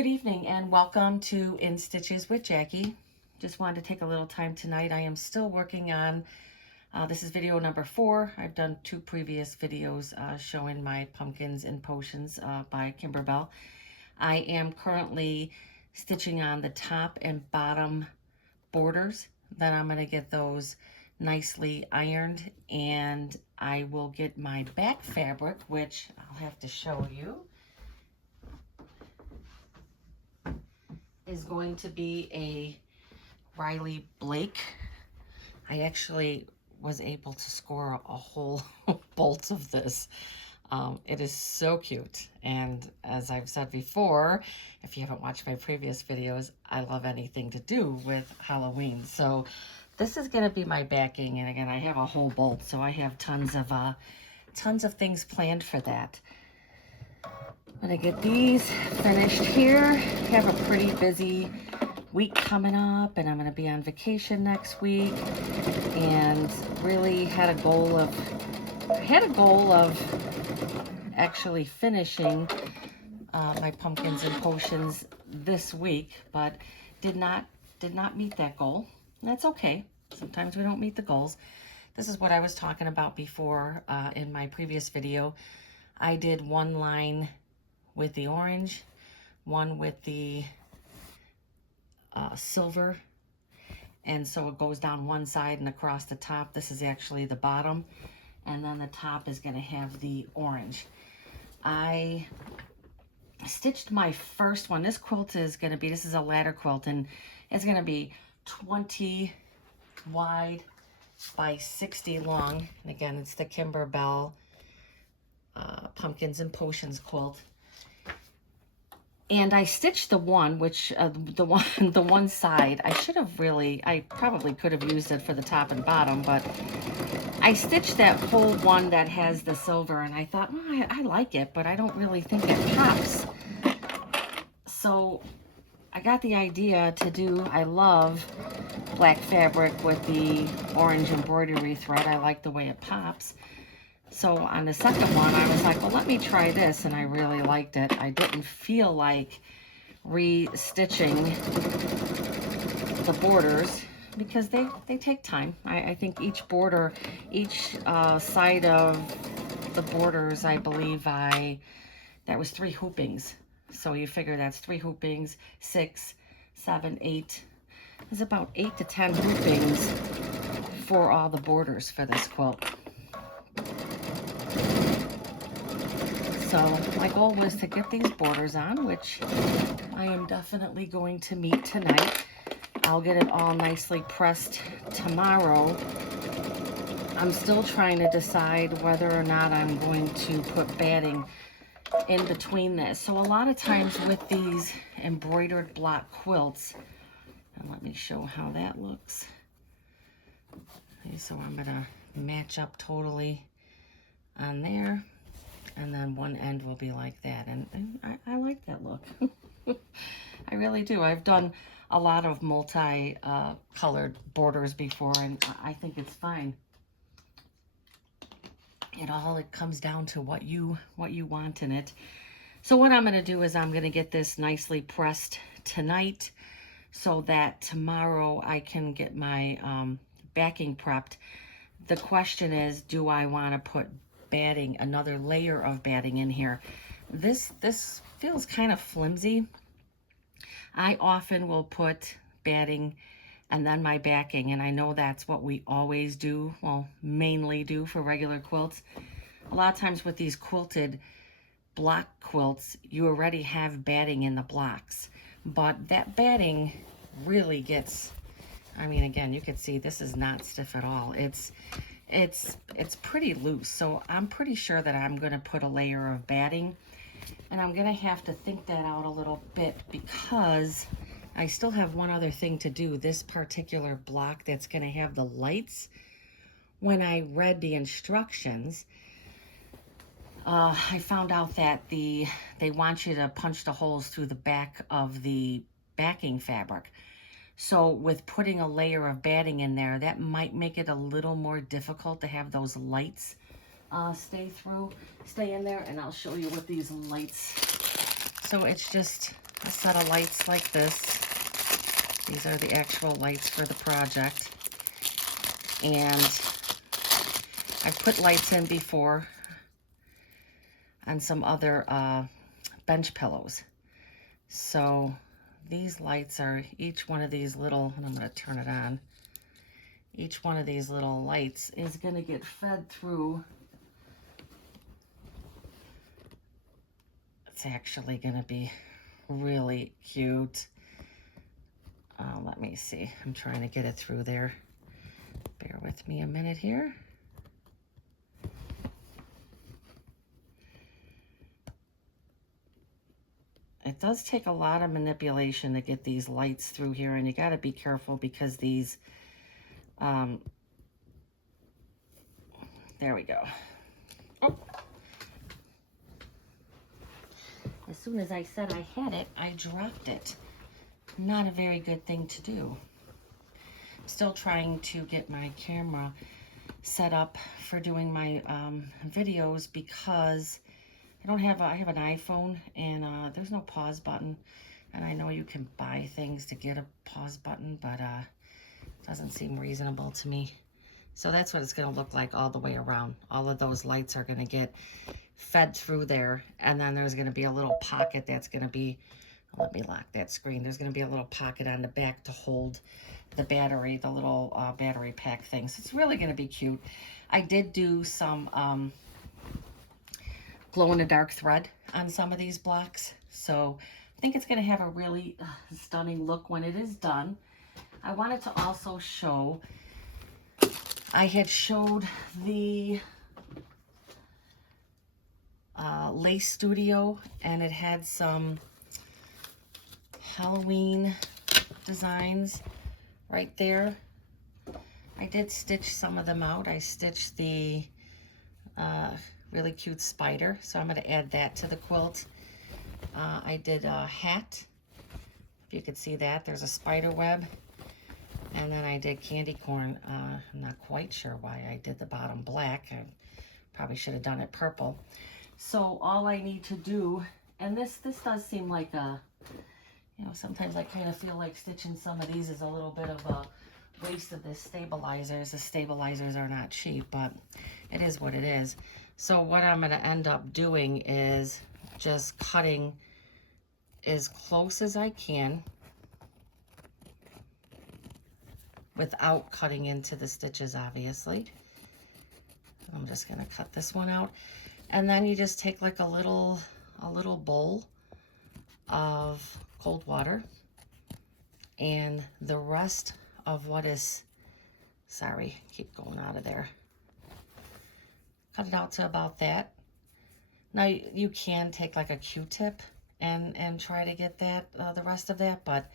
Good evening and welcome to In Stitches with Jackie. Just wanted to take a little time tonight. I am still working on, this is video number 4. I've done 2 previous videos showing my pumpkins and potions by Kimberbell. I am currently stitching on the top and bottom borders. Then I'm going to get those nicely ironed and I will get my back fabric, which I'll have to show you. Is going to be a Riley Blake. I actually was able to score a whole bolt of this. It is so cute, and as I've said before, if you haven't watched my previous videos, I love anything to do with Halloween. So this is going to be my backing, and again, I have a whole bolt, so I have tons of things planned for that. I'm gonna get these finished here. Have a pretty busy week coming up, and I'm gonna be on vacation next week. And really had a goal of actually finishing my pumpkins and potions this week, but did not meet that goal. And that's okay. Sometimes we don't meet the goals. This is what I was talking about before in my previous video. I did one line with the orange, one with the silver, and so it goes down one side and across the top. This is actually the bottom, and then the top is going to have the orange. I stitched my first one. This quilt is going to be, this is a ladder quilt, and it's going to be 20 wide by 60 long. And again, it's the Kimberbell Pumpkins and Potions quilt. And I stitched the one, which the one side, I probably could have used it for the top and bottom, but I stitched that whole one that has the silver, and I thought, well, I like it, but I don't really think it pops. So I got the idea to do, I love black fabric with the orange embroidery thread. I like the way it pops. So on the second one, I was like, well, let me try this, and I really liked it. I didn't feel like re-stitching the borders because they take time. I think each border, each side of the borders, I believe that was 3 hoopings. So you figure that's 3 hoopings, 6, 7, 8. There's about 8 to 10 hoopings for all the borders for this quilt. So my goal was to get these borders on, which I am definitely going to meet tonight. I'll get it all nicely pressed tomorrow. I'm still trying to decide whether or not I'm going to put batting in between this. So a lot of times with these embroidered block quilts, and let me show how that looks. Okay, so I'm gonna match up totally on there. And then one end will be like that. And I like that look. I really do. I've done a lot of multi-colored borders before, and I think it's fine. It comes down to what you want in it. So what I'm going to do is I'm going to get this nicely pressed tonight so that tomorrow I can get my backing prepped. The question is, do I want to put batting, another layer of batting in here? This feels kind of flimsy. I often will put batting and then my backing, and I know that's what we always do, well, mainly do for regular quilts. A lot of times with these quilted block quilts, you already have batting in the blocks, but that batting really gets, I mean, again, you can see this is not stiff at all. It's pretty loose, so I'm pretty sure that I'm going to put a layer of batting, and I'm going to have to think that out a little bit because I still have one other thing to do. This particular block that's going to have the lights, when I read the instructions, I found out that they want you to punch the holes through the back of the backing fabric. So with putting a layer of batting in there, that might make it a little more difficult to have those lights stay in there. And I'll show you what these lights, so it's just a set of lights like this. These are the actual lights for the project. And I've put lights in before on some other bench pillows. So these lights are each one of these little, and I'm going to turn it on. Each one of these little lights is going to get fed through. It's actually going to be really cute. Let me see. I'm trying to get it through there. Bear with me a minute here. It does take a lot of manipulation to get these lights through here, and you got to be careful because these, there we go. Oh. As soon as I said I had it, I dropped it. Not a very good thing to do. I'm still trying to get my camera set up for doing my videos because I have an iPhone, and there's no pause button. And I know you can buy things to get a pause button, but it doesn't seem reasonable to me. So that's what it's going to look like all the way around. All of those lights are going to get fed through there, and then there's going to be a little pocket that's going to be, let me lock that screen. There's going to be a little pocket on the back to hold the battery, the little battery pack thing. So it's really going to be cute. I did do some glow-in-the-dark thread on some of these blocks. So I think it's going to have a really stunning look when it is done. I wanted to also show, I had showed the Lace Studio, and it had some Halloween designs right there. I did stitch some of them out. I stitched the really cute spider, so I'm going to add that to the quilt. I did a hat, if you could see that. There's a spider web, and then I did candy corn. I'm not quite sure why I did the bottom black. I probably should have done it purple. So all I need to do, and this does seem like a, you know, sometimes I kind of feel like stitching some of these is a little bit of a waste of the stabilizers. The stabilizers are not cheap, but it is what it is. So what I'm going to end up doing is just cutting as close as I can without cutting into the stitches, obviously. I'm just going to cut this one out. And then you just take like a little bowl of cold water, and the rest of what is, sorry, keep going out of there. Cut it out to about that. Now you can take like a Q-tip and try to get that, the rest of that, but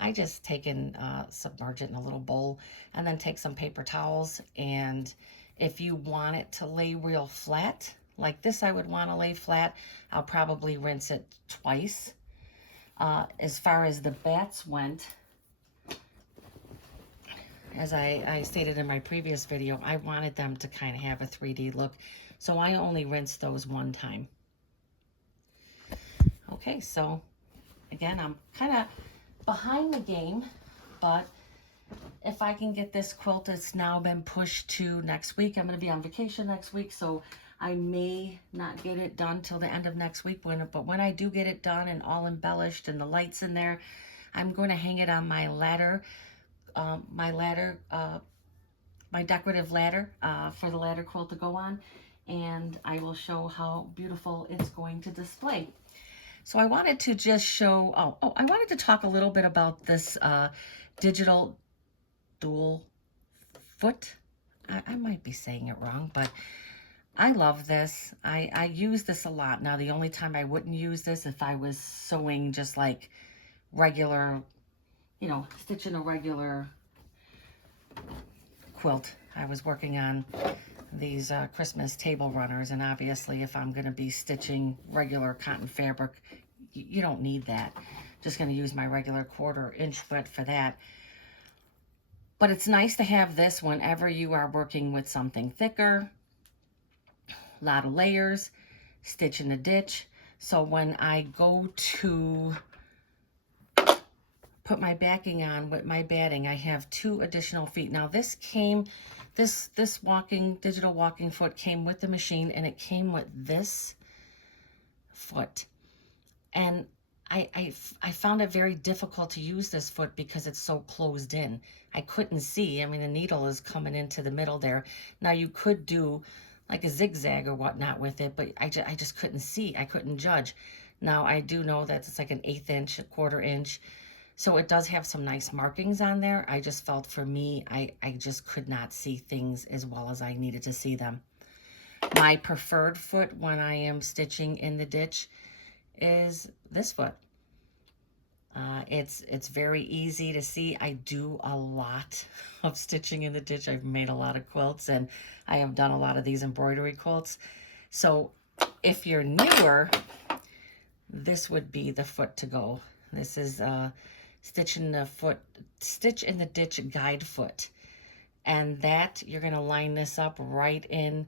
I just take and submerge it in a little bowl, and then take some paper towels, and if you want it to lay real flat, like this I would want to lay flat, I'll probably rinse it twice. As far as the bats went, as I stated in my previous video, I wanted them to kind of have a 3D look, so I only rinsed those one time. Okay, so again, I'm kind of behind the game, but if I can get this quilt, it's now been pushed to next week. I'm going to be on vacation next week, so I may not get it done till the end of next week. But when I do get it done and all embellished and the lights in there, I'm going to hang it on my ladder, my decorative ladder for the ladder quilt to go on, and I will show how beautiful it's going to display. So I wanted to just show, I wanted to talk a little bit about this digital dual foot. I might be saying it wrong, but I love this. I use this a lot. Now, the only time I wouldn't use this if I was sewing just like regular, you know, stitching a regular quilt. I was working on these Christmas table runners, and obviously if I'm going to be stitching regular cotton fabric, you don't need that. Just going to use my regular 1/4 inch foot for that. But it's nice to have this whenever you are working with something thicker, a lot of layers, stitch in the ditch. So when I go to put my backing on with my batting, I have 2 additional feet. Now this came, this digital walking foot came with the machine, and it came with this foot. And I found it very difficult to use this foot because it's so closed in. I couldn't see. I mean, the needle is coming into the middle there. Now you could do like a zigzag or whatnot with it, but I just couldn't see. I couldn't judge. Now I do know that it's like an 1/8 inch, a 1/4 inch. So it does have some nice markings on there. I just felt for me, I just could not see things as well as I needed to see them. My preferred foot when I am stitching in the ditch is this foot. It's very easy to see. I do a lot of stitching in the ditch. I've made a lot of quilts, and I have done a lot of these embroidery quilts. So if you're newer, this would be the foot to go. This is Stitch in the Ditch guide foot. And that, you're going to line this up right in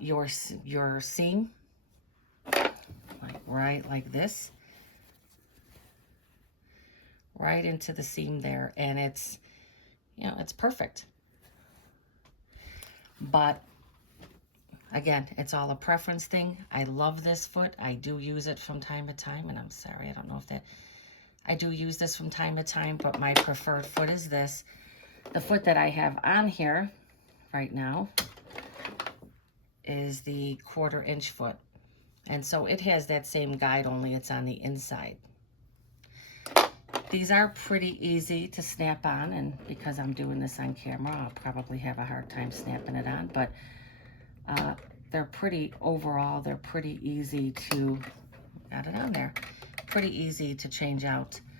your seam, right like this, right into the seam there, and it's, you know, it's perfect. But again, it's all a preference thing. I love this foot. I do use it from time to time, and I'm sorry, I don't know if that, I do use this from time to time, but my preferred foot is this. The foot that I have on here right now is the 1/4 inch foot. And so it has that same guide, only it's on the inside. These are pretty easy to snap on, and because I'm doing this on camera, I'll probably have a hard time snapping it on, but they're pretty, overall, they're pretty easy to, got it on there, pretty easy to change out